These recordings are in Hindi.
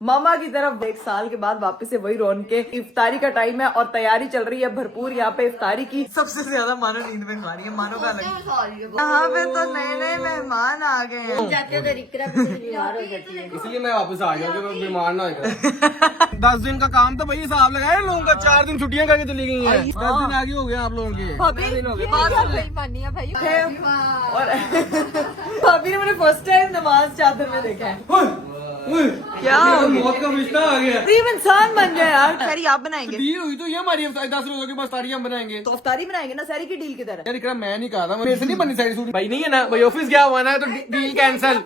मामा की तरफ एक साल के बाद वापस से वही रौनकें। इफ्तारी का टाइम है और तैयारी चल रही है भरपूर यहाँ पे इफ्तारी की। सबसे ज्यादा मानो नींद में खा रही है, मानो का यहाँ पे तो नए नए मेहमान आ गए हैं। इसलिए मैं वापस आ गया कि मैं बीमार ना हो 10 दिन का काम तो भाई हिसाब लगाया लोगों का, 4 दिन छुट्टियां करके चली गई हैं। 10 दिन आगे हो गए आप लोगों के। और भाभी ने मैंने फर्स्ट टाइम नमाज चादर में देखा है। क्या मौत का रिश्ता आ गया। गरीब इंसान बन गए यार। सैरी आप बनाएंगे? डील हुई तो ये हमारी 10 रोजों की बस्तारी हम बनाएंगे। तो अफ्तारी बनाएंगे ना। सैरी की डील किधर है? यार इकरा मैं नहीं कहा था, मेरे से नहीं बनी सारी सूट भाई, नहीं है ना भाई, ऑफिस गया हुआ ना तो डील कैंसिल।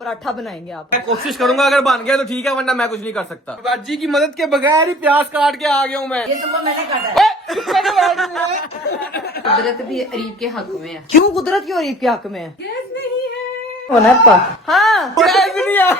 पराठा बनाएंगे आप? मैं कोशिश करूंगा, अगर बन गया तो ठीक है, वरना मैं कुछ नहीं कर सकता। बाजी की मदद के बगैर ही प्याज काट के आ गया हूँ मैं। ये तो मैंने काटा है। कुदरत भी अरीब के हक में है। क्यों कुदरत क्यों अरीब के हक में है? गैस नहीं है। होना पा हाँ गैस नहीं है।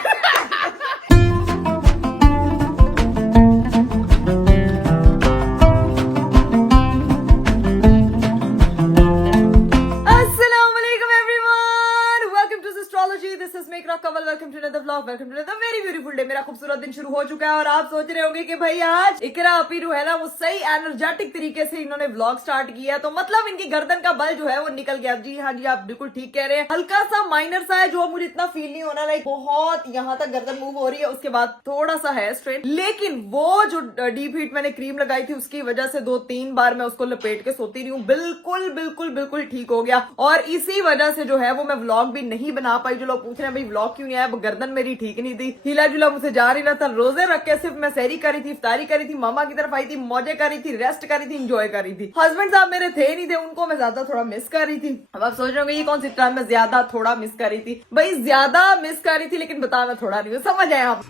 Very beautiful day. मेरा खूबसूरत दिन शुरू हो चुका है और आप सोच रहे होंगे कि भाई आज इकरा अपी जो है ना वो सही एनर्जेटिक तरीके से इन्होंने व्लॉग स्टार्ट किया, तो मतलब इनकी गर्दन का बल जो है वो निकल गया। जी हाँ जी, आप बिल्कुल ठीक कह रहे हैं। हल्का सा माइनर सा है जो मुझे इतना फील नहीं होना, लाइक बहुत यहाँ तक गर्दन मूव हो रही है, उसके बाद थोड़ा सा है स्ट्रेन, लेकिन वो जो डीप हीट मैंने क्रीम लगाई थी उसकी वजह से 2-3 बार मैं उसको लपेट के सोती रही हूँ। बिल्कुल बिल्कुल बिल्कुल ठीक हो गया और इसी वजह से जो है वो मैं व्लॉग भी नहीं बना पाई। जो लोग पूछ रहे हैं भाई व्लॉग क्यों नहीं आया, वो गर्दन मेरी ठीक नहीं थी, हिला जुला मुझसे जा रही ना था। रोजे रख के सिर्फ मैं सहरी करी थी, इफ्तारी करी थी, मामा की तरफ आई थी, मौजे करी थी, रेस्ट करी थी, इंजॉय करी थी। हस्बैंड साहब मेरे थे नहीं थे, उनको मैं ज्यादा थोड़ा मिस कर रही थी। अब आप सोच रहे होंगे ये कौन सी टाइम में ज्यादा थोड़ा मिस कर रही थी? भाई ज्यादा मिस कर रही थी, लेकिन बता मैं थोड़ा नहीं हूँ, समझ आए आप?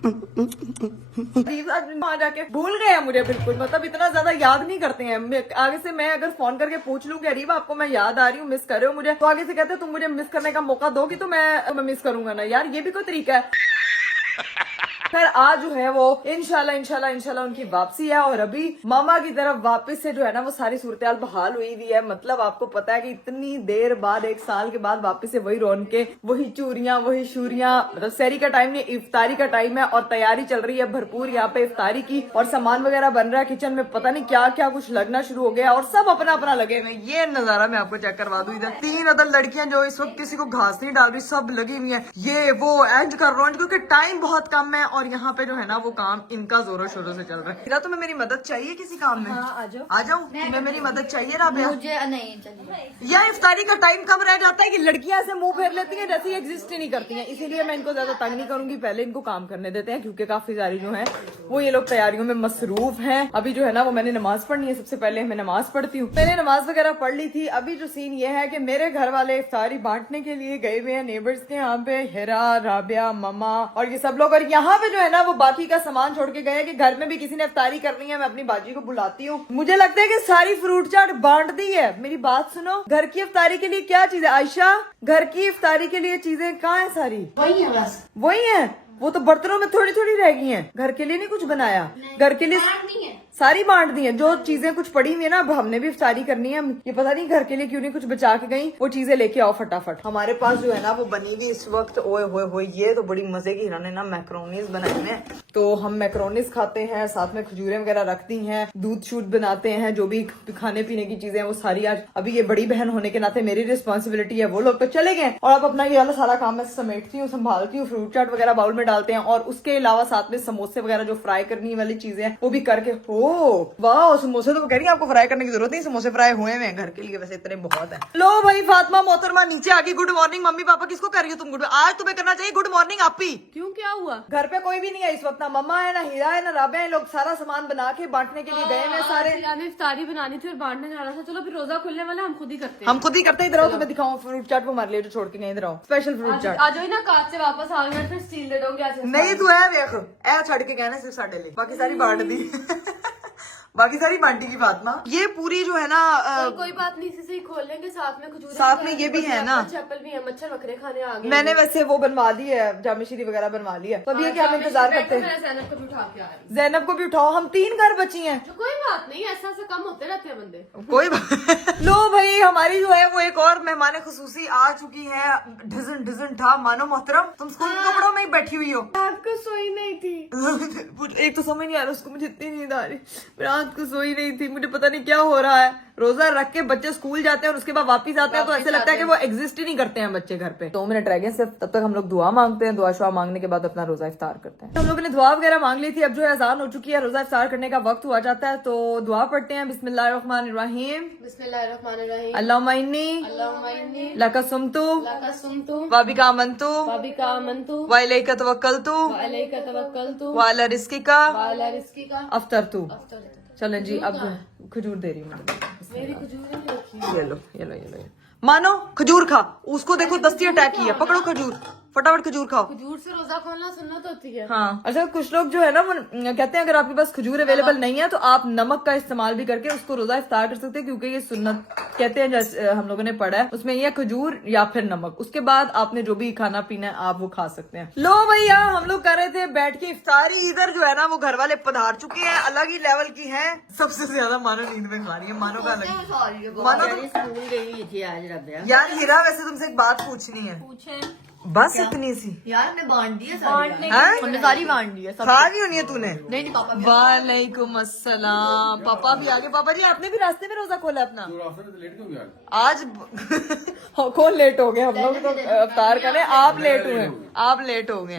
वहां जाके भूल गए मुझे बिल्कुल, मतलब इतना ज्यादा याद नहीं करते हैं। आगे से मैं अगर फोन करके पूछ लूं कि अरीब आपको मैं याद आ रही हूँ, मिस कर रहे हो मुझे, तो आगे से कहते तुम मुझे मिस करने का मौका दोगी तो मैं मिस करूंगा ना। यार ये भी कोई तरीका है? खैर आज जो है वो इंशाल्लाह उनकी वापसी है और अभी मामा की तरफ वापस से जो है ना वो सारी सूरत बहाल हुई हुई है। मतलब आपको पता है कि इतनी देर बाद, 1 साल के बाद वापस से वही रौनकें, वही चूरियां, वही शूरियां। मतलब सहरी का टाइम नहीं, इफ्तारी का टाइम है और तैयारी चल रही है भरपूर यहाँ पे इफ्तारी की, और सामान वगैरह बन रहा है किचन में, पता नहीं क्या क्या कुछ लगना शुरू हो गया और सब अपना अपना लगे हुए। ये नजारा मैं आपको चेक करवा दूं। इधर 3 अदर लड़कियां जो इस वक्त किसी को घास नहीं डाल रही, सब लगी हुई है ये वो एंड कर रहा हूँ, क्योंकि टाइम बहुत कम है और यहाँ पे जो है ना वो काम इनका जोरों शोरों से चल रहा है। मेरा तुम्हें मेरी मदद चाहिए किसी काम में? हाँ, आ जाओ। आ जाऊँ? तुम्हें मेरी मदद चाहिए राबिया? मुझे नहीं चाहिए। या इफ्तारी का टाइम कब रह जाता है कि लड़कियां ऐसे मुंह फेर लेती हैं जैसे एग्जिस्ट ही नहीं करती हैं। इसीलिए मैं इनको ज्यादा तंग नहीं करूंगी, पहले इनको काम करने देते हैं, क्योंकि काफी सारी जो है वो ये लोग तैयारियों में मसरूफ हैं। अभी जो है ना वो मैंने नमाज पढ़नी है, सबसे पहले मैं नमाज पढ़ती हूँ। मैंने नमाज वगैरह पढ़ ली थी। अभी जो सीन ये है कि मेरे घर वाले इफ्तारी बांटने के लिए गए हुए हैं नेबर्स के यहाँ पे, हिरा, राबिया, ममा और ये सब लोग। और यहाँ पे जो है ना वो बाकी का सामान छोड़ के गए कि घर में भी किसी ने इफ्तारी करनी है, मैं अपनी बाजी को बुलाती हूँ। मुझे लगता है कि सारी फ्रूट चाट बांट दी है। मेरी बात सुनो, घर की इफ्तारी के लिए क्या चीज है आयशा? घर की इफ्तारी के लिए चीजें कहाँ है? सारी वही है बस। वही है, वो तो बर्तनों में थोड़ी थोड़ी रह गई हैं। घर के लिए नहीं कुछ बनाया? घर के लिए नहीं है। सारी बांट दी है। जो चीजें कुछ पड़ी हुई है ना, अब हमने भी इफ्तारी करनी है, ये पता नहीं घर के लिए क्यों नहीं कुछ बचा के गई। वो चीजें लेके आओ फटाफट। हमारे पास जो है ना वो बनी हुई इस वक्त, ओए होए होए, ये तो बड़ी मजे की इन्होंने ना मैक्रोनीज बनाई है। तो हम मैक्रोनीज खाते हैं, साथ में खजूरें वगैरह रखती हैं, दूध शूट बनाते हैं, जो भी खाने पीने की चीजें हैं वो सारी आज अभी ये बड़ी बहन होने के नाते मेरी रिस्पॉन्सिबिलिटी है। वो लोग तो चले गए और अब अपना ये वाला सारा काम मैं समेटती हूँ, संभालती हूँ। फ्रूट चाट वगैरह बाउल में डालते हैं और उसके अलावा साथ में समोसे वगैरह जो फ्राई करने वाली चीजें हैं वो भी करके। हो वाह, समोसे तो कह रही है आपको फ्राई करने की जरूरत नहीं, समोसे फ्राई हुए हैं घर के लिए, वैसे इतने बहुत है। लो भाई फातिमा मोहतरमा नीचे आ गई। Good morning mummy papa. किसको कर रही हो तुम गुड? आज तुम्हें करना चाहिए गुड मॉर्निंग आप ही। क्यों, क्या हुआ? घर पे कोई भी नहीं है इस वक्त, ना मम्मा है, ना हीरा है, ना राबिया है। लोग सारा सामान बना के बांटने के लिए गए हैं सारे। हमें इफ्तारी बनानी थी और बांटने जाना था। चलो फिर रोजा खुलने वाला, हम खुद ही करते हैं। हम खुद ही करते हैं। इधर आओ तुम्हें दिखाऊं फ्रूट चाट, वो मार लिया जो छोड़ के गए। इधर आओ, स्पेशल फ्रूट चाट। आज ही ना काज से वापस आ गए, फिर स्टील दे दोगे। नहीं तू है देख, ए छड़ के कहना सिर्फ साडे लिए, बाकी सारी बांट दी। बाकी सारी बांटी की फातिमा। ये पूरी जो है ना कोई बात नहीं, इसे खोल लेंगे, साथ में खजूर साथ में ये भी है ना, एप्पल भी है, मच्छर बकरे खाने आ गए। मैंने वैसे वो बनवा ली है, जामे शीरी वगैरह बनवा ली है, तो अभी क्या हम इंतजार करते हैं। मैं ज़ैनब को भी उठा के आ रही हूँ। जैनब को भी उठाओ, हम 3 घर बची हैं। कोई बात नहीं, ऐसा ऐसा कम होते रहते हैं बंदे। कोई बात लो भाई, हमारी जो है वो एक और मेहमान खुसूसी आ चुकी है। ढिजन ढिजन ठा मानो मोहतरम, तुम स्कूल के कपड़ों में ही बैठी हुई हो। रात को सोई नहीं थी। एक तो समझ नहीं आ रहा उसको, मुझे इतनी नींद आ रही, रात को सोई नहीं थी, मुझे पता नहीं क्या हो रहा है। रोजा रख के बच्चे स्कूल जाते हैं और उसके बाद वापस आते हैं तो ऐसे लगता है कि वो एग्जिस्ट ही नहीं करते हैं बच्चे घर पे। 2 मिनट रह गए सिर्फ, तब तक हम लोग दुआ मांगते हैं, दुआ शुआ मांगने के बाद अपना रोजा इफ्तार करते हैं। हम लोगों ने दुआ वगैरह मांग ली थी, अब जो है अजान हो चुकी है, रोजा इफ्तार करने का वक्त हुआ जाता है, तो दुआ पढ़ते हैं। बिस्मिल्लाहिर्रहमानिर्रहीम, बिस्मिल्लाहिर्रहमानिर्रहीम, अल्लाहुम्मा इन्नी अल्लाहुम्मा इन्नी लका सुमतु लका सुमतु व बिका आमनतु वबिका आमनतु व इलैका तवक्कलतु व अलैका तवक्कलतु व अला रिज़्किका व अला रिज़्किका अफ्तरतु। अफ्तरतु। चलें जी, अब खजूर दे रही हूँ मैं। मेरी खजूर नहीं रखी। ये लो ये लो ये लो, मानो खजूर खा, उसको देखो दस्ती अटैक किया, पकड़ो खजूर, फटाफट खजूर खाओ। खजूर से रोजा खोलना सुन्नत होती है। हाँ, अच्छा कुछ लोग जो है ना वो कहते हैं अगर आपके पास खजूर अवेलेबल नहीं है तो आप नमक का इस्तेमाल भी करके उसको रोजा इफ्तार कर सकते हैं, क्योंकि ये सुन्नत कहते हैं, जैसे हम लोगों ने पढ़ा है उसमें ये खजूर या फिर नमक, उसके बाद आपने जो भी खाना पीना है आप वो खा सकते हैं। लो भैया, हम लोग कर रहे थे बैठ के इफ्तारी, इधर जो है ना वो घर वाले पधार चुके हैं, अलग ही लेवल की है। सबसे ज्यादा मानो नींद में खा रही है, मानो का अलग। मानो स्कूल गई थी आज रबिया। यार हीरा, वैसे तुमसे एक बात पूछनी है। पूछे बस इतनी सी यार मैं बांट दी है सारी। हैं? हमने सारी बांट दी है सब। खा नहीं होनी है तूने? नहीं पापा भी। वालेकुम अस्सलाम, पापा भी आगे। पापा जी आपने भी रास्ते में रोजा खोला अपना? आज कौन लेट हो गए? हम लोग तो अफ्तार करें, आप लेट हुए, आप लेट हो गए,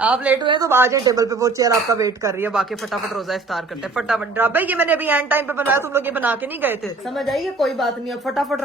आप लेट हुए तो आ जाए टेबल पे, वो चेयर आपका वेट कर रही है, बाकी फटाफट रोजा इफ्तार करते हैं। फटाफट भाई, ये मैंने अभी एंड टाइम पे बनाया, तुम लोग ये बना के नहीं गए थे, समझ आइए, कोई बात नहीं है। फटाफट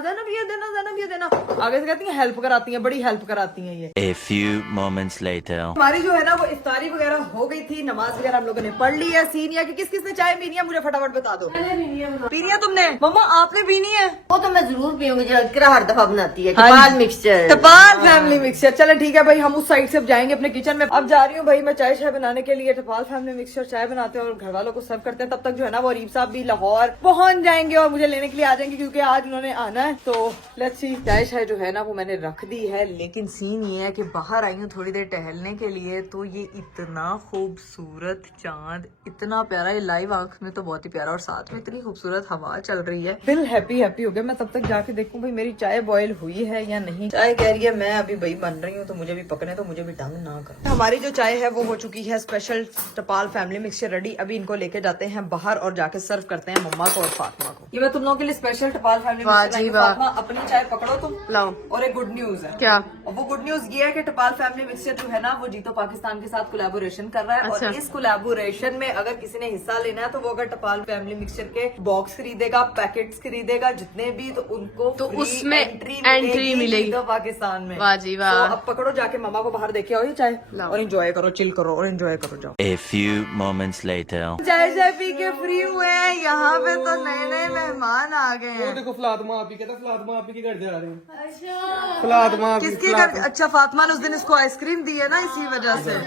जैनब ये देना, जैनब ये देना, आगे से कहती है हेल्प कराती है, बड़ी हेल्प कराती है ये। A few moments later. हमारी जो है ना वो इफ्तारी वगैरह हो गई थी, नमाज वगैरह हम लोगों ने पढ़ ली है। सीनिया की किस किसने चाय पीनी है मुझे फटाफट बता दो। पीनी है तुमने? मम्मा आपने पीनी है? वो तो मैं जरूर पीऊंगी, जो हर दफा बनाती है। हाँ टपाल जी। मिक्सचर, टपाल फैमिली मिक्सचर। चलो ठीक है भाई, हम उस साइड से अब जाएंगे अपने किचन में। अब जा रही हूँ भाई मैं चाय शाय बनाने के लिए। टपाल फैमिली मिक्सचर चाय बनाते हैं और घर वालों को सर्व करते हैं। तब तक जो है ना वो अरीब साहब भी लाहौर पहुंच जाएंगे और मुझे लेने के लिए आ जाएंगे, क्योंकि आज उन्होंने आना है। तो लेट्स सी। चाय शाय जो है ना वो मैंने रख दी है, लेकिन सीन ये है कि बाहर आई हूँ थोड़ी देर टहलने के लिए, तो ये इतना खूबसूरत चांद, इतना प्यारा, ये लाइव आंख में तो बहुत ही प्यारा, और साथ में इतनी खूबसूरत हवा चल रही है। दिल हैप्पी हैप्पी हो गया। मैं तब तक जाके देखूं भाई मेरी चाय बॉयल हुई है या नहीं। चाय कह रही है मैं अभी भाई बन रही हूँ, तो मुझे भी पकने, तो मुझे भी तंग ना कर। हमारी जो चाय है वो हो चुकी है, स्पेशल टपाल फैमिली मिक्सचर रेडी। अभी इनको लेके जाते हैं बाहर और जाके सर्व करते हैं मम्मा को और फातिमा को। ये मैं तुम लोगों के लिए स्पेशल टपाल फैमिली मिक्सचर। फातिमा अपनी चाय पकड़ो तुम, लाओ। और एक गुड न्यूज है। क्या? और वो गुड न्यूज ये है कि टपाल फैमिली मिक्सचर जो है ना वो जीतो पाकिस्तान के साथ कोलैबोरेशन कर रहा है। और इस कोलैबोरेशन में अगर किसी ने हिस्सा लेना है तो वो अगर टपाल फैमिली मिक्सचर के बॉक्स खरीदेगा, पैकेट्स खरीदेगा जितने भी, तो उनको तो free उसमें एंट्री मिलेगी जीतो पाकिस्तान में। वाह जी वाह। तो अब पकड़ो जाके मम्मा को बाहर देखे आओ ये चाय, और एंजॉय करो, चिल करो और एंजॉय करो। जाओ। A few moments later. चाय चाय पी के फ्री हुए हैं। यहाँ पे तो नए नए मेहमान आ गए वो हैं। देखो फलातमा आप ही कहता, फलातमा आप ही के घर जा रहे हैं। अच्छा फलातमा आप ही, किसके घर? अच्छा फातिमा ने उस दिन इसको आइसक्रीम दी है ना, इसी वजह से।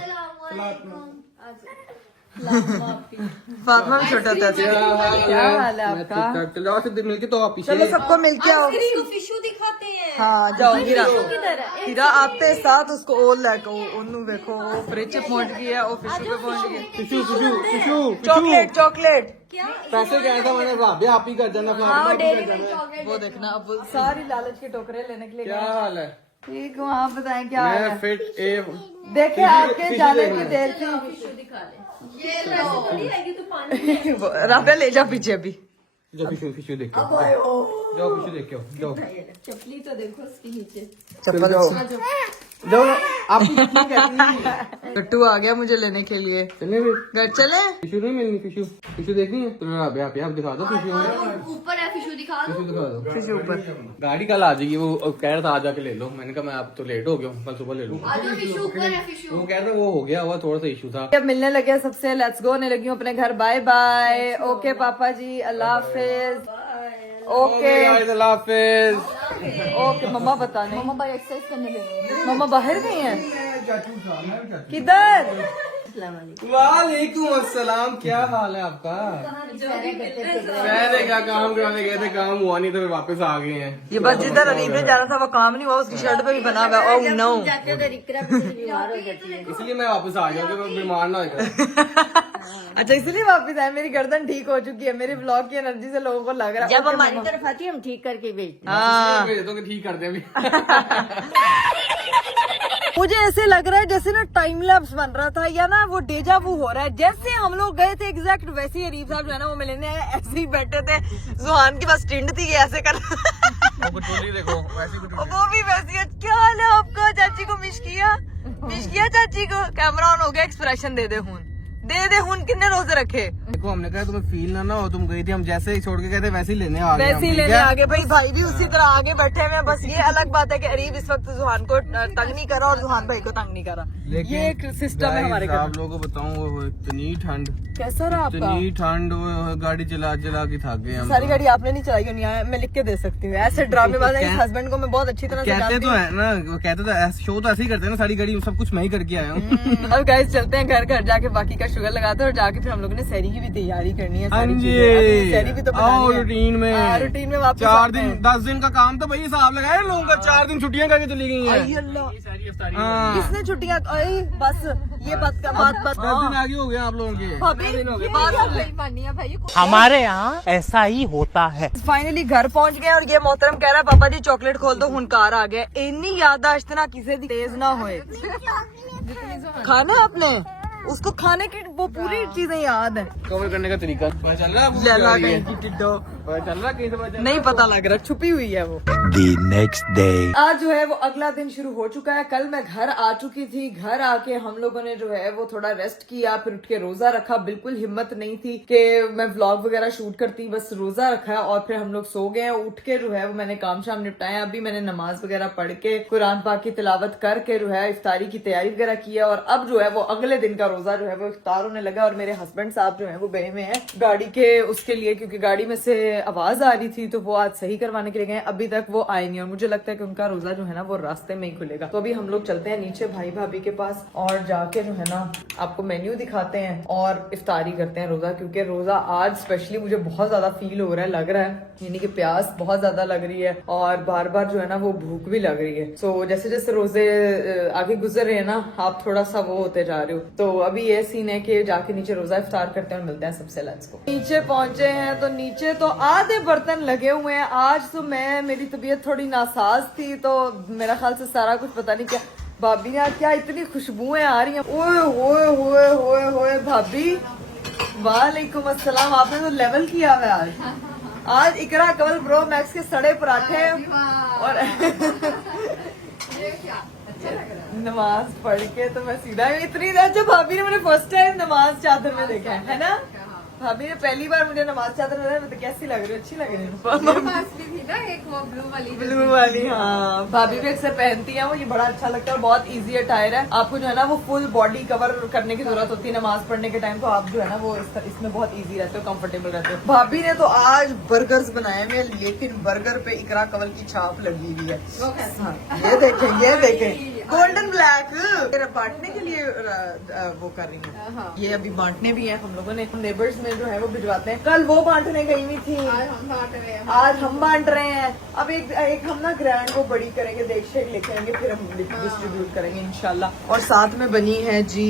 फातिमा भी छोटा था। क्या हाल है आपका? चलो से मिलके तो आप चलो सबको मिलके आओ। फिशू दिखाते हैं। हाँ जाओ हीरा, हीरा आते साथ उसको ओ लेको ओनू देखो, वो फ्रिज पहुंच गई है, वो फिशू पे पहुंच गई। फिशू फिशू फिशू चॉकलेट चॉकलेट पैसे क्या था मैंने भाभी आप ही कर जाना, फलातमा आप ही कर जाना। वो देखना, अब वो सारी लालच के टोकरे लेने के लिए क्या गए। हाल है? ठीक हूँ, आप बताएं क्या हाल मैं है? फिट ए देखे आपके जाने की देर थी। राबिया ले जा पीछे अभी। जाओ फिशू फिशू देख के जाओ, फिशू देख के आओ, जाओ चपली तो देखो उसके नीचे। चप्पल जाओ जाओ आप गट्टू आ गया मुझे लेने के लिए। चले भी घर चले? फिशू नहीं मिलनी, फिशू फिशू देखनी है तुम्हें? आप दिखा दो फिशू, ऊपर है फिशू दिखा फिशू दिखा दो। फिशू ऊपर। गाड़ी कल आ जाएगी, वो कह रहा था आज जाके ले लो। मैंने कहा मैं आप तो लेट हो गया हूँ, कल सुबह ले लूंगा। फिशू ऊपर है फिशू। वो कह रहा वो हो गया हुआ, थोड़ा सा इशू था। अब मिलने लगे सबसे, लेट्स गो होने लगी हूँ अपने घर। Bye bye. ओके पापा जी, अल्लाह हाफिज। ओके अल्लाह हाफिज। ओके मम्मा बता नहीं, मम्मा बाहर एक्सरसाइज करने गई। मम्मा बाहर गई हैं? किधर? वालेकुम अस्सलाम, क्या हाल है आपका? पहले क्या काम कराने गए थे, काम हुआ नहीं तो फिर वापस आ गए हैं। ये बस जिधर अरीब ने जाना था वो काम नहीं हुआ, उसकी शर्ट पे भी बना हुआ है। ओह नो, जाते उधर इकरा बीमार हो जाती है। इसलिए मैं वापस आ गया कि मैं बीमार ना हो जाए। अच्छा इसलिए वापस आए। मेरी गर्दन ठीक हो चुकी है, मेरी ब्लॉग की एनर्जी से लोगों को लग रहा है। जब हमारी तरफ आती है हम ठीक करके भेजते हैं। हाँ, भेज दो कि ठीक कर दे अभी। मुझे ऐसे लग रहा है जैसे ना टाइम लैप्स बन रहा था या ना वो डेजा वू हो रहा है। जैसे हम लोग गए थे एग्जैक्ट वैसे ही अरीब साहब जो है ना वो मिलने आए, ऐसे ही बैठे थे। जुहान के पास टिंड थी, ये ऐसे कर देखो वैसे वो भी वैसी है। क्या हाल है आपका? चाची को मिस किया चाची को। कैमरा ऑन हो गया, एक्सप्रेशन दे दे हुन कितने रोजे रखे। देखो हमने कहा तुम्हें फील ना हो, तुम गई थी, हम जैसे ही छोड़ के गए थे वैसे ही लेने आ गए। वैसे ही लेने आगे भाई भी उसी तरह आगे बैठे हुए हैं। बस ये अलग बात है कि अरीब इस वक्त जुहान को तंग नहीं करा और जुहान भाई को तंग नहीं करा। लेकिन ये एक सिस्टम है हमारे घर। आप लोगों को बताऊं, वो इतनी ठंड, कैसा रहा आपका? इतनी ठंड, वो गाड़ी चला चला के थक गए हम। सारी गाड़ी आपने नहीं चलाई होनी है, मैं लिख के दे सकती हूँ। ऐसे ड्रामेबाज है, इस हस्बैंड को मैं बहुत अच्छी तरह से कहते जानती तो हूँ। है ना, वो कहते तो शो तो ऐसे ही करते हैं ना, सारी गाड़ी सब कुछ मैं ही करके आया हूँ। अब गाइस चलते हैं घर जाके बाकी का शुगर लगाते हैं और जाके फिर हम लोगों ने सहरी की भी तैयारी करनी है। सारी चीजें अभी सहरी भी तो बनानी है। रूटीन में रूटीन में वापस 4 आते दिन हैं। 10 दिन का काम तो भाई हिसाब लगाए लोगों का, 4 दिन छुट्टियां करके चली गई आई हैं। अल्लाह, हाँ। किसने छुट्टियां? बस ये बात 10 दिन आगे हो गए आप लोगों के। हमारे यहाँ ऐसा ही होता है। फाइनली घर पहुंच गए और ये मोहतरम कह रहा है पापा जी चॉकलेट खोल दो, हुनकार आ गया। इतनी याददाश्त ना किसी दी तेज ना होए। खाना आपने उसको खाने की वो पूरी चीजें याद है। कवर करने का तरीका पता चल रहा है आपको? लैला क्या है? कहीं की टिड्डो पता चल रहा है कहीं से पता चल रहा है? नहीं पता लग रहा, छुपी हुई है वो। The next day. आज जो है वो अगला दिन शुरू हो चुका है। कल मैं घर आ चुकी थी, घर आके हम लोगों ने जो है वो थोड़ा रेस्ट किया, फिर उठ के रोजा रखा। बिल्कुल हिम्मत नहीं थी कि मैं व्लॉग वगैरह शूट करती, बस रोजा रखा और फिर हम लोग सो गए। उठ के जो है वो मैंने काम शाम निपटाया। अभी मैंने नमाज वगैरह पढ़ के कुरान पाक की तिलावत करके जो है इफ्तारी की तैयारी वगैरह किया और अब जो है वो अगले दिन का रोजा जो है वो इफ्तार होने लगा। और मेरे हस्बैंड साहब जो है वो गए हुए हैं गाड़ी के उसके लिए, क्योंकि गाड़ी में से आवाज आ रही थी तो वो आज सही करवाने के लिए गए। अभी तक वो आए नहीं और मुझे लगता है कि उनका रोजा जो है ना वो रास्ते में ही खुलेगा। तो अभी हम लोग चलते हैं नीचे भाई भाभी के पास और जाके जो है ना आपको मेन्यू दिखाते हैं और इफ्तारी करते हैं रोजा। क्योंकि रोजा आज स्पेशली मुझे बहुत ज्यादा फील हो रहा है, लग रहा है यानी कि प्यास बहुत ज्यादा लग रही है और बार बार जो है ना वो भूख भी लग रही है। सो जैसे जैसे रोजे आगे गुजर रहे हैं ना आप थोड़ा सा वो होते जा रहे हो। तो अभी ये सीन है कि जाके नीचे रोजा इफ्तार करते हैं और मिलते हैं सबसे। Let's go. नीचे पहुंचे हैं तो नीचे तो आधे बर्तन लगे हुए हैं। आज तो मेरी तबीयत थोड़ी नासाज थी तो मेरा ख्याल से सारा कुछ पता नहीं क्या भाभी ने क्या इतनी खुशबुएं आ रही हैं। ओए होए होए होए होए भाभी, वालेकुम अस्सलाम। आपने तो लेवल किया हुआ है आज इकरा कवल प्रो मैक्स के सड़े पराठे और नमाज पढ़ के तो मैं सीधा इतनी अच्छा भाभी ने मैंने फर्स्ट टाइम नमाज चादर में देखा है ना। भाभी ने पहली बार मुझे नमाज चादर में तो कैसी लग रही है? अच्छी लग रही है। ब्लू वाली हाँ, भाभी भी अक्सर पहनती है वो। ये बड़ा अच्छा लगता है और बहुत इजी अटायर है। आपको जो है ना वो फुल बॉडी कवर करने की जरूरत होती है नमाज पढ़ने के टाइम, तो आप जो है ना वो इसमें बहुत इजी रहते हो, कंफर्टेबल रहते हो। भाभी ने तो आज बर्गर्स बनाए हुए, लेकिन बर्गर पे इकरा कवल की छाप लगी हुई है। हाँ, ये देखें गोल्डन ब्लैक। मेरा बांटने के लिए वो कर रही हूँ। ये अभी बांटने भी है हम लोगों ने, नेबर्स में जो है वो भिजवाते हैं। कल वो बांटने गई हुई थी, आज हम बांट रहे हैं। अब एक हम ना ग्रैंड वो बड़ी करेंगे, देख शेक लेके आएंगे, फिर हम डिस्ट्रीब्यूट करेंगे इंशाल्लाह। और साथ में बनी है जी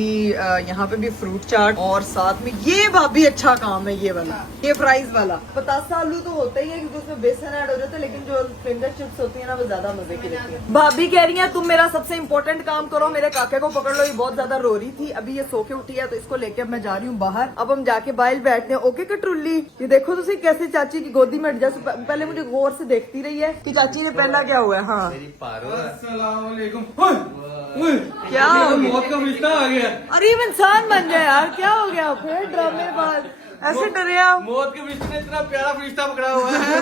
यहाँ पे भी फ्रूट चाट और साथ में ये भाभी अच्छा काम है ये वाला, ये फ्राइज वाला। पतासा आलू तो होता ही है क्योंकि उसमें बेसन ऐड हो जाता है, लेकिन जो फिंगर चिप्स होती है ना वो ज्यादा मजे की रहती है। भाभी कह रही है तुम मेरा सबसे इम्पोर्टेंट काम करो, मेरे काके को पकड़ लो, ये बहुत ज्यादा रो रही थी। अभी ये सो के उठी है तो इसको लेके मैं जा रही हूँ बाहर। अब हम जाके बाहर बैठते हैं। ओके कटरुल्ली, ये देखो तुसी कैसे चाची की गोदी में जैसे पहले मुझे गौर से देखती रही है कि चाची ने पहला क्या हुआ है। हाँ अस्सलामुअलैकुम। क्या हो गया? मौत का रिश्ता आ गया। अरे इंसान बन जाए यार, क्या हो गया? फिर ड्रामेबाज ऐसे डरे आप। मौत के रिश्ते ने इतना प्यारा रिश्ता पकड़ा हुआ है।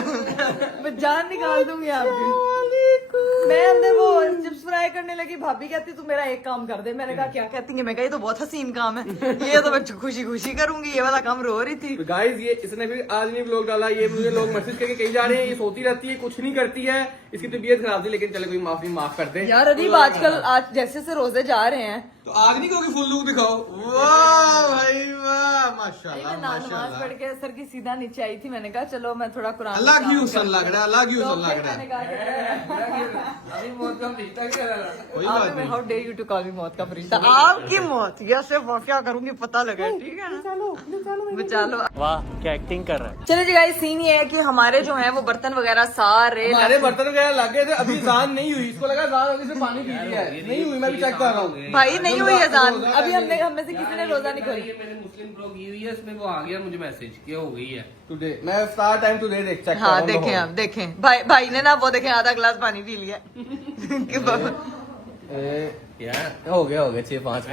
मैं जान निकाल दूंगी आपकी। मैं अंदर वो चिप्स फ्राई करने लगी, भाभी कहती तू मेरा एक काम कर दे। मैंने कहा क्या कहती है? मैं कहा ये तो बहुत हसीन काम है, ये तो मैं खुशी खुशी करूंगी, ये वाला काम रो रही थी। गाइस ये इसने फिर आज नहीं व्लॉग डाला, ये मुझे लोग मैसेज करके कहीं जा रहे हैं ये सोती रहती है, कुछ नहीं करती है, इसकी तबीयत खराब थी, लेकिन चले कोई माफ कर दे यार अदीब आजकल आज जैसे से रोजे जा रहे हैं तो आग नहीं कहोगे, फुल लुक दिखाओ। वाह भाई वाह, माशाल्लाह मैं नमाज माशाल्लाह। पढ़ के सर की सीधा नीचे आई थी, मैंने कहा चलो मैं थोड़ा कुरान अल्लाह की हुस्न लग रहा है, अल्लाह की हुस्न लग रहा है। है। कोई बात नहीं। How dare you to call me मौत का फरिश्ता। आपकी मौत या सिर्फ क्या करूंगी पता लगे, ठीक है ना? बचा लो। वाह क्या एक्टिंग कर रहा है। चलिए जी गाइस, सीन ये है कि हमारे जो है वो बर्तन वगैरह सारे हमारे बर्तन वगैरह लग गए थे, अभी जान नहीं हुई, इसको लगा जान होगी, से पानी पी लिया है, नहीं हुई, मैं भी चेक कर रहा हूँ। भाई नहीं हुई अजान, अभी हम में से किसी ने रोजा नहीं खोली। मैंने मुस्लिम ब्लॉग की हुई है, उसमें वो आ गया मुझे मैसेज कि हो गई है। टुडे मैं स्टार टाइम टुडे देख चेक कर रहा हाँ हूँ। देखें आप देखें, भाई ने ना वो देखें आधा गिलास पानी पी लिया। हो गया 6-5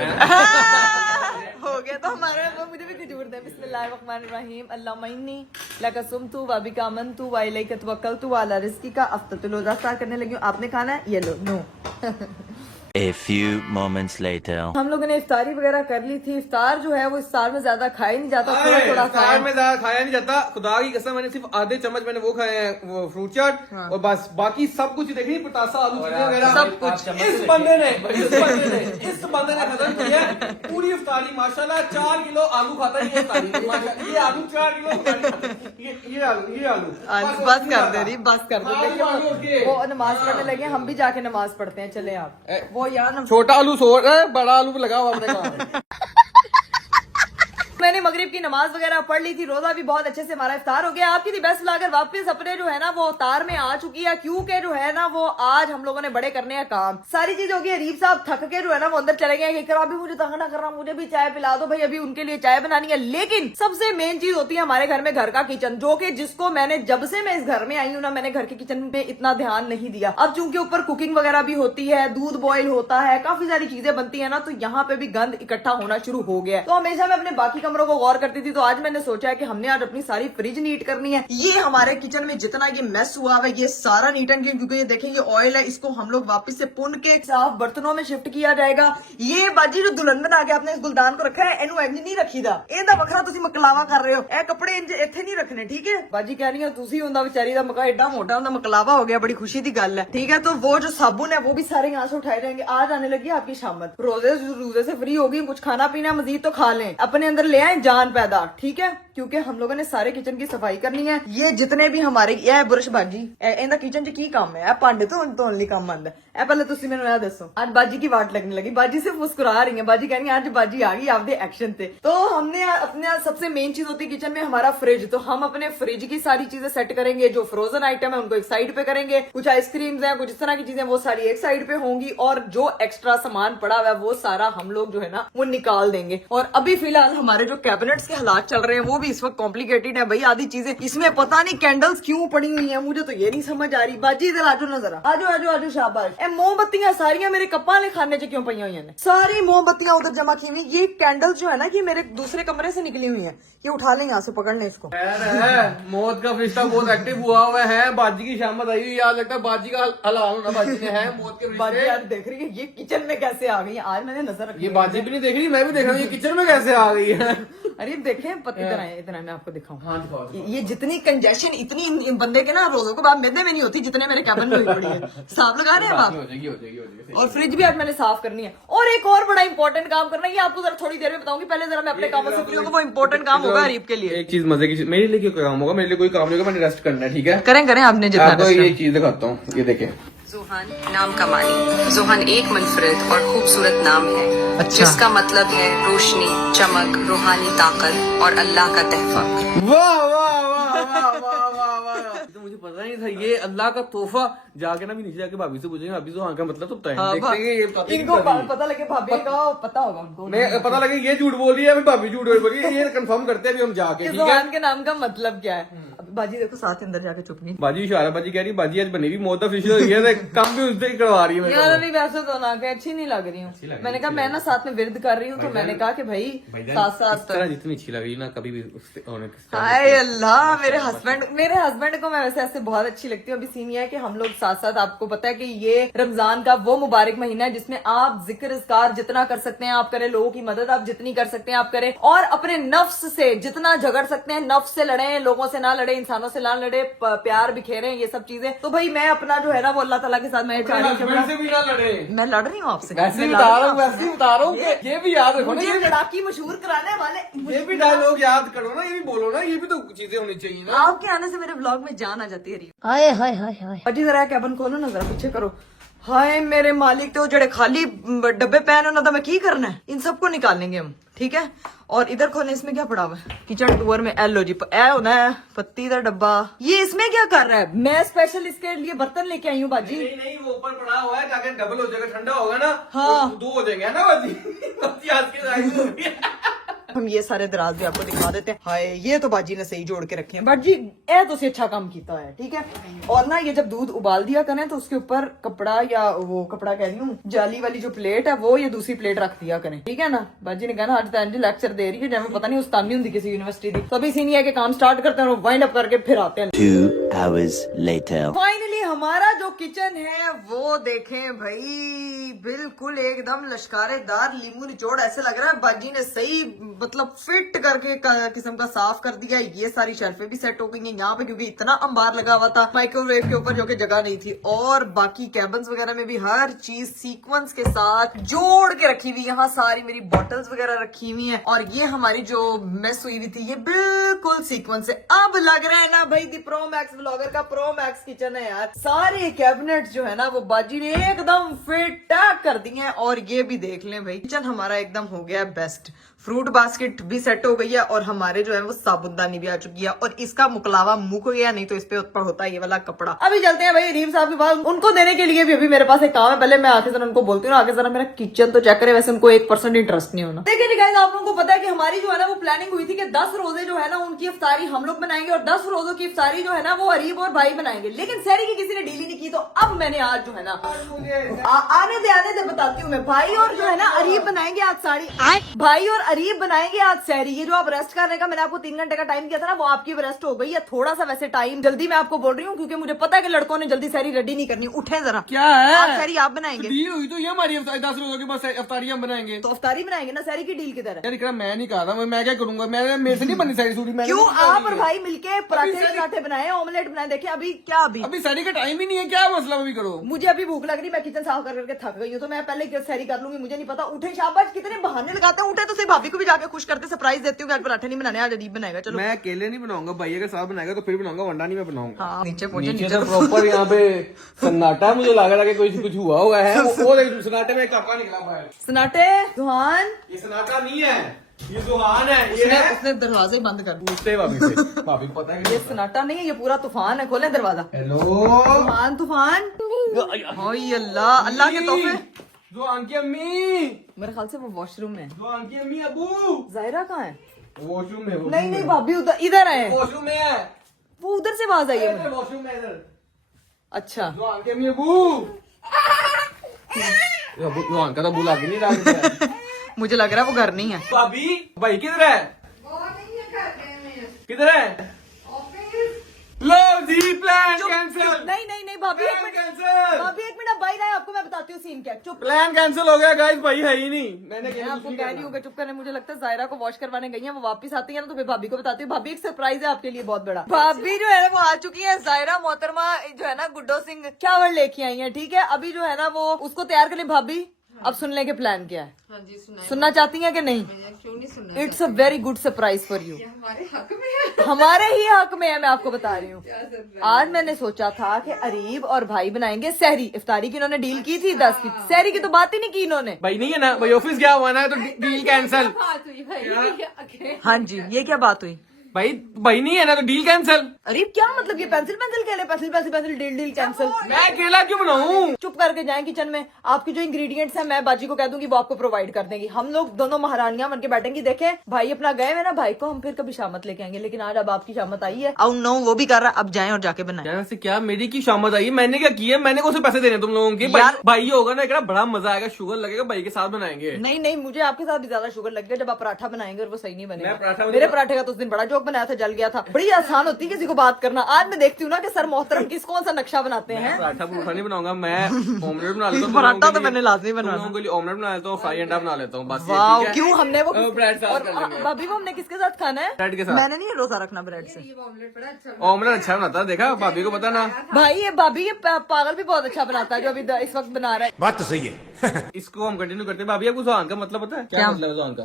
हो गया तो हमारे वो मुझे भी खजूर दे। बिस्मिल्लाहिर्रहमानिर्रहीम अल्लाहुम्मा इन्नी लका सुमतु व बिका आमनतु व इलैका तवक्कलतु व अला रिज़्क़िका अफ़्ततु। रोज़ा स्टार्ट करने लगी हूँ, आपने खाना है? ये लो। No. A few moments later. हम लोगों ने इफ्तारी वगैरह कर ली थी। इफ्तार जो है वो इफ्तार में ज्यादा खाया नहीं जाता, थोड़ा थोड़ा इफ्तार में ज्यादा खाया नहीं जाता, खुदा की कसम मैंने सिर्फ आधे चम्मच मैंने वो खाए हैं, वो फ्रूट चाट, और बस बाकी सब कुछ देख रही पतासा आलू चीजें वगैरह सब कुछ। इस बंदे ने खत्म किया पूरी इफ्तारी माशाल्लाह। 4 किलो आलू खाता है ये इफ्तारी, माशाल्लाह। ये आलू 4 किलो, ये आलू बस कर दे रही, बस कर दे। देखिए वो नमाज पढ़ने लगे, हम भी जाके नमाज पढ़ते हैं। चले आप वो यार छोटा आलू बड़ा आलू लगा हुआ अपने काम। मैंने मगरिब की नमाज वगैरह पढ़ ली थी, रोजा भी बहुत अच्छे से हमारा इफ्तार हो गया। आपकी दी बेस्ट लाकर वापस अपने जो है ना वो अवतार में आ चुकी है, क्योंकि जो है ना वो आज हम लोगों ने बड़े करने हैं काम, सारी चीज हो गई। अरीब साहब थक के जो है ना वो अंदर चले गए कि अभी मुझे तंग ना कर रहा, मुझे भी चाय पिला दो भाई, अभी उनके लिए चाय बनानी है। लेकिन सबसे मेन चीज होती है हमारे घर में घर का किचन, जो कि जिसको मैंने जब से मैं इस घर में आई हूँ ना, मैंने घर के किचन पे इतना ध्यान नहीं दिया। अब चूंकि ऊपर कुकिंग वगैरह भी होती है, दूध बॉयल होता है, काफी सारी चीजें बनती है ना, तो यहाँ पे भी गंद इकट्ठा होना शुरू हो गया। तो हमेशा मैं अपने बाकी कमरों को गौर करती थी, तो आज मैंने सोचा है कि हमने आज अपनी सारी फ्रिज नीट करनी है। ये हमारे किचन में जितना ये मैस हुआ है ये सारा नीट एंड क्लीन, क्योंकि ये देखें ये ऑयल है, इसको हम लोग वापस से पुन के साफ बर्तनों में शिफ्ट किया जाएगा। ये बाजी जो दुल्हन बना के आपने इस गुलदान को रखा है, एनू इंज नहीं रखी दा, ਇਹਦਾ ਵੱਖਰਾ ਤੁਸੀਂ ਮਕਲਾਵਾ ਕਰ ਰਹੇ ਹੋ, ਇਹ ਕੱਪੜੇ ਇੰਜ ਇੱਥੇ ਨਹੀਂ ਰੱਖਣੇ, ठीक है? बाजी कह रही है ਤੁਸੀਂ ਹੁੰਦਾ ਵਿਚਾਰੀ ਦਾ ਮਕਾ एडा मोटा ਹੁੰਦਾ मकलावा हो गया, बड़ी खुशी की गल है, ठीक है? तो वो जो साबुन है वो भी सारे यहाँ से उठाए रहेंगे। आज आने लगी आपकी शामत, रोजे से फ्री होगी, कुछ खाना पीना मजीद तो खा लें, अपने अंदर ले आए जान पैदा, ठीक है? क्योंकि हम लोगों ने सारे किचन की सफाई करनी है। ये जितने भी हमारे यह बुरश बाजी इनका किचन च की काम है, भांडे धोने ਲਈ ਕੰਮ ਆਂਦਾ है। पहले तुसी मैंने यह दसो, आज बाजी की वाट लगने लगी, बाजी सिर्फ मुस्कुरा रही है, बाजी कह रही है आज बाजी आ गई आपके एक्शन पे। तो हमने अपने सबसे मेन चीज होती है किचन में हमारा फ्रिज, तो हम अपने फ्रिज की सारी चीजें सेट करेंगे। जो फ्रोजन आइटम है उनको एक साइड पे करेंगे, कुछ आइसक्रीम्स हैं, कुछ इस तरह की चीजें वो सारी एक साइड पे होंगी, और जो एक्स्ट्रा सामान पड़ा हुआ है वो सारा हम लोग जो है ना वो निकाल देंगे। और अभी फिलहाल हमारे जो कैबिनेट्स के हालात चल रहे हैं वो भी इस वक्त कॉम्प्लिकेटेड है भाई। आधी चीजें इसमें पता नहीं कैंडल्स क्यों पड़ी हुई है, मुझे तो ये नहीं समझ आ रही। बाजी इधर आजो ना जरा, आजो आजो आजो, शाबाश। ए मोमबत्तियां सारियां मेरे कप्पा वाले खाने च क्यों पई हुई हैं? सारी मोमबत्तियां उधर जमा की हुई। ये कैंडल्स जो है ना कि मेरे दूसरे कमरे से निकली हुई है, ये उठा लें यहाँ से, पकड़ लें इसको। मौत का फरिश्ता बहुत एक्टिव हुआ हुआ है, बाजी की शामत आई हुई, याद लगता है बाजी का हलाल होना बाजी ने है। मौत के बाजी आज देख रही है ये किचन में कैसे आ गई है, आज मैंने नजर रखी। ये बाजी भी नहीं देख रही, मैं भी देख रहा हूँ ये किचन में कैसे आ गई है। अरे देखें इतना मैं आपको दिखाऊं। हाँ ये जितनी कंजेशन इतनी बंदे के ना रोजों के बाद मेदे में नहीं होती जितने मेरे कैबिन में हुई पड़ी है। साफ लगा रहे हैं आप? हो जाएगी। और फ्रिज भी आज मैंने साफ करनी है। और एक और बड़ा इंपॉर्टेंट काम करना है, ये आपको जरा थोड़ी देर में बताऊंगी, पहले जरा मैं अपने कामों से फ्री होगा। वो इंपॉर्टेंट काम होगा अरीब के लिए। एक चीज मजे की, मेरे लिए क्या काम होगा, मेरे लिए कोई काम नहीं होगा, मैंने रेस्ट करना है, ठीक है? करें आपने जितना। आपको ये चीज दिखाता हूँ, ये देखें। ज़ुहान नाम का मानी। ज़ुहान एक मुनफरद और खूबसूरत नाम है, जिसका मतलब है रोशनी, चमक, रूहानी ताकत और अल्लाह का तहफा। वाह वाह वाह वाह वाह वाह वाह, तो मुझे पता नहीं था ये अल्लाह का तोहफा। जाके ना भी नीचे जाके भाभी से पूछेंगे, भाभी ज़ुहान का मतलब तो बताएं, देखेंगे ये इनको पता लगे, भाभी का पता होगा उनको, मैं पता लगे ये झूठ बोल रही है, अभी भाभी झूठ बोल रही है, ये कंफर्म करते हैं अभी हम जाके, ठीक है? ज़ुहान के नाम का मतलब क्या है? बाजी देखो साथ अंदर जाके चुप नहीं। बाजी इशारा बाजी कह रही बाजी आज बनी भी मौत ऑफिशियल हुई है तो काम भी उससे ही करवा रही है मेरे यार को। नहीं वैसे तो ना के अच्छी नहीं लग रही हूँ। मैंने कहा मैं ना साथ में विरद कर रही हूँ तो मैंने कहा कि भाई साथ इस साथ। तरह जितनी अच्छी लग रही है ना कभी भी उससे होने की हाय अल्लाह, मेरे हस्बैंड को मैं वैसे ऐसे बहुत अच्छी लगती हूँ। अभी सीन ये है कि हम लोग साथ साथ, आपको पता है कि ये रमजान का वो मुबारक महीना है जिसमें आप जिक्र इज़कार जितना कर सकते हैं आप करें, लोगों की मदद आप जितनी कर सकते हैं आप करें, और अपने नफ्स से जितना झगड़ सकते हैं नफ्स से लड़े, लोगों से ना लड़े, इंसानों से ना लड़े, प्यार बिखेरे, ये सब चीजें। तो भाई मैं अपना जो है ना वो अल्लाह ताला के साथ मैं चाह रही हूँ कि हस्बैंड से भी ना लड़े। मैं लड़ रही हूँ आपसे, वैसे मैं ही लड़ बता रही रहा हूँ हूँ वैसे ही बता रहा हूँ कि ये भी याद रखो ना, मुझे लड़ाकी मशहूर कराने वाले ये भी डायलॉग याद करो ना, ये भी बोलो ना, ये भी तो चीजें होनी चाहिए ना। आपके आने से मेरे ब्लॉग में जान आ जाती है। हाय हाय हाय हाय। अजी जरा कैबन खोलो ना, जरा पीछे करो। हाय मेरे मालिक, तो जड़े खाली डब्बे पैन होना था मैं की करना है, इन सबको निकालेंगे हम, ठीक है। और इधर खोले, इसमें क्या पड़ा हुआ है? किचन टूर में एलो जी ए होना है, पत्ती का डब्बा। ये इसमें क्या कर रहा है? मैं स्पेशल इसके लिए बर्तन लेके आई हूँ बाजी। नहीं वो ऊपर पड़ा हुआ है ताकि डबल हो जाएगा, ठंडा होगा ना। हाँ। तो दो हो जाएंगे ना बाजी। बाजी आज के साइड में होगी। हम ये सारे दराज भी आपको दिखा देते हैं। हाय ये तो बाजी ने सही जोड़ के रखे हैं। बाजी ए तो से अच्छा काम किया है, ठीक है। और ना ये जब दूध उबाल दिया करें तो उसके ऊपर कपड़ा, या वो कपड़ा कह रही हूँ जाली वाली जो प्लेट है वो, ये दूसरी प्लेट रख दिया करें, ठीक है ना। बाजी ने कहना आज तो लेक्चर दे रही है जब पता नहीं उस्ताद नहीं होती किसी यूनिवर्सिटी की। तो अभी सीन है कि काम स्टार्ट करते हैं और वाइंड अप करके फिर आते हैं। 2 hours later. फाइनली हमारा जो किचन है वो देखें भाई, बिल्कुल एकदम लश्कारेदार, लीमू निचोड़ ऐसे लग रहा है। बाजी ने सही मतलब फिट करके किस्म का साफ कर दिया। ये सारी शेल्फे भी सेट हो गई हैं यहाँ पे, क्योंकि इतना अंबार लगा हुआ था माइक्रोवेव के ऊपर जो कि जगह नहीं थी। और बाकी कैबिन्स वगैरह में भी हर चीज सीक्वेंस के साथ जोड़ के रखी हुई। यहाँ सारी मेरी बॉटल्स वगैरह रखी हुई हैं। और ये हमारी जो मेस हुई हुई थी ये बिल्कुल सीक्वेंस से अब लग रहा है ना भाई, दी प्रो मैक्स व्लॉगर का प्रो मैक्स किचन है यार। सारे कैबिनेट जो है ना वो बाजी ने एकदम फिट टैक कर दिए हैं। और ये भी देख लें भाई, किचन हमारा एकदम हो गया बेस्ट। फ्रूट बास्केट भी सेट हो गई है और हमारे जो है वो साबुनदानी भी आ चुकी है। और इसका मुकलावा मुक गया, नहीं तो इस पे ऊपर होता है ये वाला कपड़ा। अभी चलते हैं भाई रीम साहब के पास, उनको देने के लिए भी अभी मेरे पास एक काम है। पहले मैं आके जरा उनको बोलती हूँ आके जरा मेरा किचन तो चेक करे। वैसे उनको 1% इंटरेस्ट नहीं होना। देखिए गाइस, आप लोगों को पता है कि हमारी जो है ना वो प्लानिंग हुई थी कि 10 रोजे जो है ना उनकी इफ्तारी हम लोग बनाएंगे और 10 रोजों की इफ्तारी जो है ना वो अरीब और भाई बनाएंगे। लेकिन सहरी की किसी ने डील ही नहीं की। तो अब मैंने आज जो है ना आने दे बताती हूँ मैं। भाई और जो है ना अरीब बनाएंगे आज साड़ी, भाई और अरीब बनाएंगे आज सहरी। ये जो आप रेस्ट करने का मैंने आपको 3 घंटे का टाइम दिया था ना वो आपकी रेस्ट हो गई है। थोड़ा सा वैसे टाइम जल्दी मैं आपको बोल रही हूँ क्योंकि मुझे पता है कि लड़कों ने जल्दी सहरी रेडी नहीं करनी। उठे जरा, क्या है आज सहरी आप बनाएंगे। डील हुई तो ये हमारी 10 रोजों के बाद अफ्तारी हम बनाएंगे। तो अफ्तारी बनाएंगे ना, सहरी की डील किधर है? यार इकरा मैं नहीं कहा था, मैं क्या करूंगा, मेरे से नहीं बनी सारी सूरी। क्यों आप और भाई मिलके पराठे बनाए, ऑमलेट बनाए। देखिए अभी क्या अभी सारी का टाइम ही नहीं है, क्या मसला अभी करो। मुझे अभी भूख लग रही, मैं किचन साफ करके थक गई हूँ तो मैं पहले सहरी कर लूंगी। मुझे नहीं पता। उठे शाबाश, कितने बहाने लगाते हैं। उठे तो सिर्फ भाभी को भी जाके खुश करते सरप्राइज देती हूँ कि आज पराठे नहीं बनाने, आज अरीब बनाएगा। चलो मैं अकेले नहीं बनाऊंगा, भाई अगर साथ बनाएगा तो फिर बनाऊंगा, वरना नहीं मैं बनाऊंगा। हाँ, नीचे पहुंचे, नीचे तो प्रॉपर यहाँ पे सन्नाटा मुझे लग रहा है कि कुछ हुआ हुआ है। वो सन्नाटे में काका निकला हुआ है। सन्नाटे जुहान, ये सन्नाटा नहीं है, ये जुहान है। ये है उसने दरवाजे बंद कर दिए। पूछते भाभी से, भाभी पता है ये सन्नाटा नहीं है, ये पूरा तूफान है। खोले दरवाजा। हेलो तूफान तूफान। ओए अल्लाह, अल्लाह के तोहफे। जुहान की अम्मी, मेरे ख्याल से वो वॉशरूम में है। जुहान की अम्मी, अबू जाहिरा कहाँ है? वॉशरूम में। नहीं नहीं भाभी उधर, इधर है वॉशरूम में है, वो, उधर से आवाज आई है मुझे। वॉशरूम में इधर। अच्छा जुहान की अम्मी, अबू जुहान का तो बुला के नहीं रहा। मुझे लग रहा है वो घर नहीं है। भाभी भाई किधर है? किधर है? लो जी, प्लान कैंसिल। नहीं नहीं नहीं भाभी एक मिनट, कैंसिल, भाभी एक मिनट, भाई रहा है, आपको मैं बताती हूँ सीन क्या। चुप, प्लान कैंसिल हो गया गाइस, भाई है ही नहीं। मैंने मैं आपको कह रही हूँ कि चुप करने। मुझे लगता है जायरा को वॉश करवाने गई है, वो वापस आती है ना तो फिर भाभी को बताती हूँ। भाभी एक सरप्राइज है आपके लिए बहुत बड़ा। भाभी जो है ना वो आ चुकी है, जायरा मोहतरमा जो है ना गुड्डो सिंह चावल लेके आई है, ठीक है। अभी जो है ना वो उसको तैयार कर ले। भाभी अब सुनने के प्लान क्या है? हाँ जी, सुनना चाहती हैं कि नहीं? क्यों नहीं सुनना? It's a very good surprise for you. हमारे हक में है। हमारे ही हक में है, मैं आपको बता रही हूँ। आज मैंने सोचा था कि अरीब और भाई बनाएंगे सहरी। इफ्तारी की इन्होंने डील की थी 10 की, सहरी की तो बात ही नहीं की इन्होंने। भाई नहीं है ना, भाई ऑफिस गया हुआ ना तो डील कैंसिल। बात हुई भाई, हाँ जी, ये क्या बात हुई? भाई भाई नहीं है ना तो डील कैंसिल। अरे क्या मतलब ये पेंसिल पेंसिल कह ले, pencil pencil pencil deal deal cancel. मैं अकेला क्यों बनाऊं? चुप करके जाएं किचन में, आपकी जो इंग्रेडिएंट्स हैं मैं बाजी को कह दूंगी वो आपको प्रोवाइड कर देंगी। हम लोग दोनों महारानियां बन के बैठेंगी। देखें भाई अपना गए हैं ना, भाई को हम फिर कभी शामत लेके आएंगे, लेकिन आज अब आपकी शामत आई है। अब नो वो भी कर रहा, अब जाएं और जाके बनाएं। यार से क्या मेरी की शामत आई है? मैंने क्या किया? मैंने कौन से पैसे देने तुम लोगों के? भाई होगा ना, एक बड़ा मजा आएगा, शुगर लगेगा, भाई के साथ बनाएंगे। नहीं नहीं, मुझे आपके साथ भी ज्यादा शुगर लग गया जब आप पराठा बनाएंगे और वो सही नहीं मैं बनेगा। पराठा मेरे पराठे का तो उस दिन बड़ा जोक बनाया था, जल गया था। बड़ी आसान होती है किसी को बात करना। आज मैं देखती हूँ ना कि सर मोहतरम किस कौन सा नक्शा बनाते हैं। पराठा पराठा नहीं बनाऊंगा मैं, ऑमलेट बना लेता हूँ। पराठा तो मैंने लाजमी बनाना। तुम लोगों के लिए ऑमलेट बना लेता हूँ, फ्राई अंडा बना लेता हूँ बस। ये वाह, ठीक है? क्यों हमने वो ब्रेड साथ और कर लेंगे। भाभी वो हमने किसके साथ खाना है? ब्रेड के साथ। मैंने नहीं रोजा रखना ब्रेड से। ऑमलेट अच्छा बनाता है, देखा भाभी को पता ना। भाई ये भाभी ये पागल भी बहुत अच्छा बनाता है जो अभी इस वक्त बना रहा है। बात तो सही है। इसको हम कंटिन्यू करते हैं। भाभी आपको सुहान का मतलब पता है? क्या मतलब है सुहान का?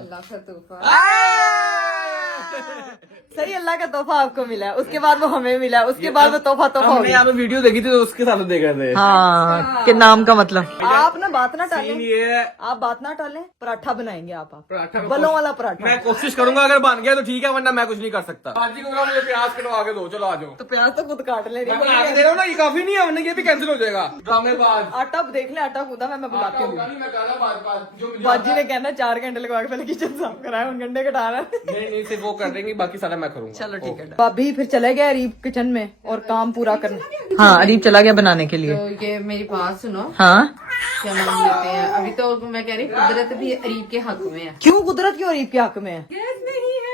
सही, अल्लाह का तोहफा आपको मिला है, उसके बाद वो हमें मिला है, उसके बाद वो तोहफा हो हमने गया। यहाँ पे वीडियो देखी थी तो उसके साथ देख रहे थे। हाँ, के नाम का मतलब। आप ना बात ना सीन टालें, ये है, आप बात ना टालें, पराठा बनाएंगे आप पराठा में बलों वाला पराठा। मैं कोशिश करूंगा, अगर बन गया तो ठीक है, वरना मैं कुछ नहीं कर सकता। बाजी को बोला मुझे प्याज कटवा के दो, चलो आ जाओ। तो प्याज तो खुद काट ले मैं बना के रही दे रहा हूँ ना, ये काफी नहीं है, वरना ये भी कैंसिल हो जाएगा। ड्रामेबाज। आटा देख ले, आटा कूदा मैं बुला के दूँ। मैं गाना बात जो मुझे बाजी ने कहना 4 घंटे लगवा के पहले किचन साफ कराया, 1 घंटे कटा रहा है। नहीं नहीं, सिर्फ वो कर देंगे, बाकी सारा मैं करूंगा। चलो ठीक है। भाभी फिर चले गए अरीब किचन में और काम पूरा करने। हाँ, अरीब चला गया बनाने के लिए। तो ये मेरी बात सुनो, हाँ, क्या नाम लेते हैं? अभी तो मैं कह रही कुदरत भी अरीब के हक में है। क्यों कुदरत क्यों अरीब के हक में है? गैस नहीं है।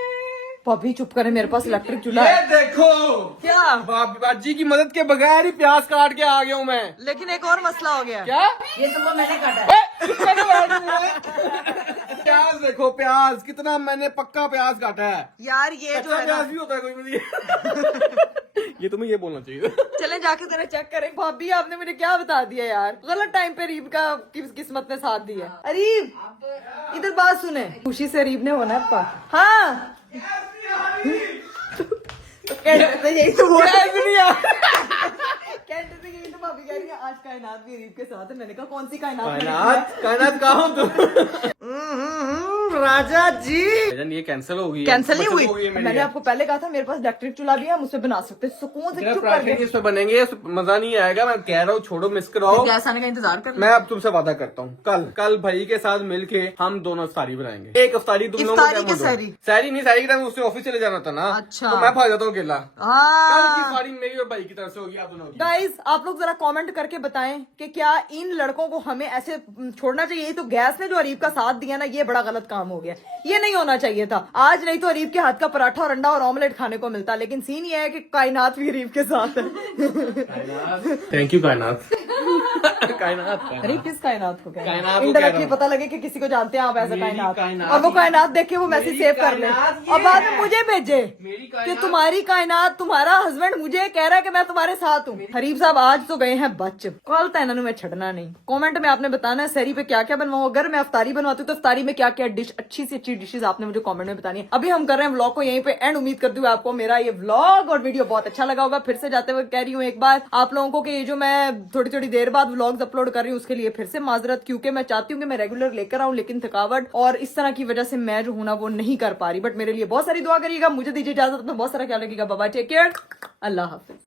भाभी चुप करे, मेरे पास इलेक्ट्रिक चूल्हा ये है। देखो क्या? बाजी की मदद के बगैर ही प्याज काट के आ गया हूँ मैं। लेकिन एक और मसला हो गया। क्या? ये सुबह मैंने काटा है। प्याज देखो, प्याज कितना मैंने पक्का प्याज काटा है। यार ये जो अच्छा है ना, प्याज भी होता है कोई मुझे। ये तुम्हें ये बोलना चाहिए। चले जाके जरा चेक करें। भाभी आपने मुझे क्या बता दिया यार, गलत टाइम पे अरीब का किस्मत ने साथ दिया। अरीब इधर बात सुने, खुशी से अरीब ने होना है पा। हाँ तो कहते यही तो बोला कहते थे, यही तो भाभी कह रही है आज कायनात भी अरीब के साथ है। मैंने कहा कौन सी कायनात? कायनात कहाँ हो तुम? राजा जी ये कैंसिल हो गई है। कैंसिल नहीं बचत हो हुई। गई है मेरी। मैंने आपको पहले कहा था मेरे पास इलेक्ट्रिक चूल्हा भी है, हम उससे बना सकते हैं। सुकून से मेरा चुप पराठे कर नहीं इसमें बनेंगे, मजा नहीं आएगा। मैं कह रहा हूँ छोड़ो, मिस कराओ। गैस आने का इंतजार कर। मैं अब तुमसे वादा करता हूँ, कल भाई के साथ मिलके हम दोनों इफ्तारी बनाएंगे। एक इफ्तारी तुम लोगों इफ्तारी की सहरी? सहरी नहीं, सहरी के टाइम उससे ऑफिस चले जाना था ना। अच्छा। तो मैं भाग जाता हूँ अकेला। कल की हाँ इफ्तारी मेरी और भाई की तरफ से होगी, आप दोनों की। गाइस, आप लोग जरा कमेंट करके बताएं कि क्या इन लड़कों को हमें ऐसे छोड़ना चाहिए? ये तो गैस ने जो अरीब का साथ दिया ना, ये बड़ा गलत काम हो गया। ये नहीं होना चाहिए था। आज नहीं तो अरीब के हाथ का पराठा और अंडा और ऑमलेट खाने को मिलता, लेकिन सीन ये है कि कायनात भी अरीब के साथ है। थैंक यू कायनात। कायनात अरीब किस कायनात को कहते हैं? कायनात को कह इनडायरेक्टली रहा हूँ। पता लगे कि किसी को जानते हैं आप ऐसा मेरी कायनात, कायनात और वो ही- कायनात देख के वो मैसेज मेरी सेव कर ले कायनात ये और बाद में है। मुझे भेजे मेरी कि कायनात- तुम्हारी कायनात, तुम्हारा हस्बैंड मुझे कह रहा है कि मैं तुम्हारे साथ हूँ। हरीब साहब आज तो गए हैं बच, कल तो इन्होंने मैं छड़ना नहीं। कमेंट में आपने बताना है सहरी पे क्या क्या बनवाऊं। अगर मैं अफ्तारी बनवाती हूँ तो अफ्तारी में क्या क्या डिश, अच्छी से अच्छी डिशेज आपने मुझे कमेंट में बतानी है। अभी हम कर रहे हैं व्लॉग को यहीं पे एंड। उम्मीद करती हूँ आपको मेरा ये व्लॉग और वीडियो बहुत अच्छा लगा होगा। फिर से जाते हुए कह रही हूँ एक बार आप लोगों को कि ये जो मैं थोड़ी थोड़ी देर बाद व्लॉग्स अपलोड कर रही हूँ उसके लिए फिर से माजरत, क्योंकि मैं चाहती हूँ कि मैं रेगुलर लेकर आऊँ, लेकिन थकावट और इस तरह की वजह से मैं जो हूं ना वो नहीं कर पा रही। बट मेरे लिए बहुत सारी दुआ करिएगा। मुझे दीजिए इजाजत, में बहुत सारा ख्याल रखिएगा। बाबा, टेक केयर, अल्लाह हाफिज।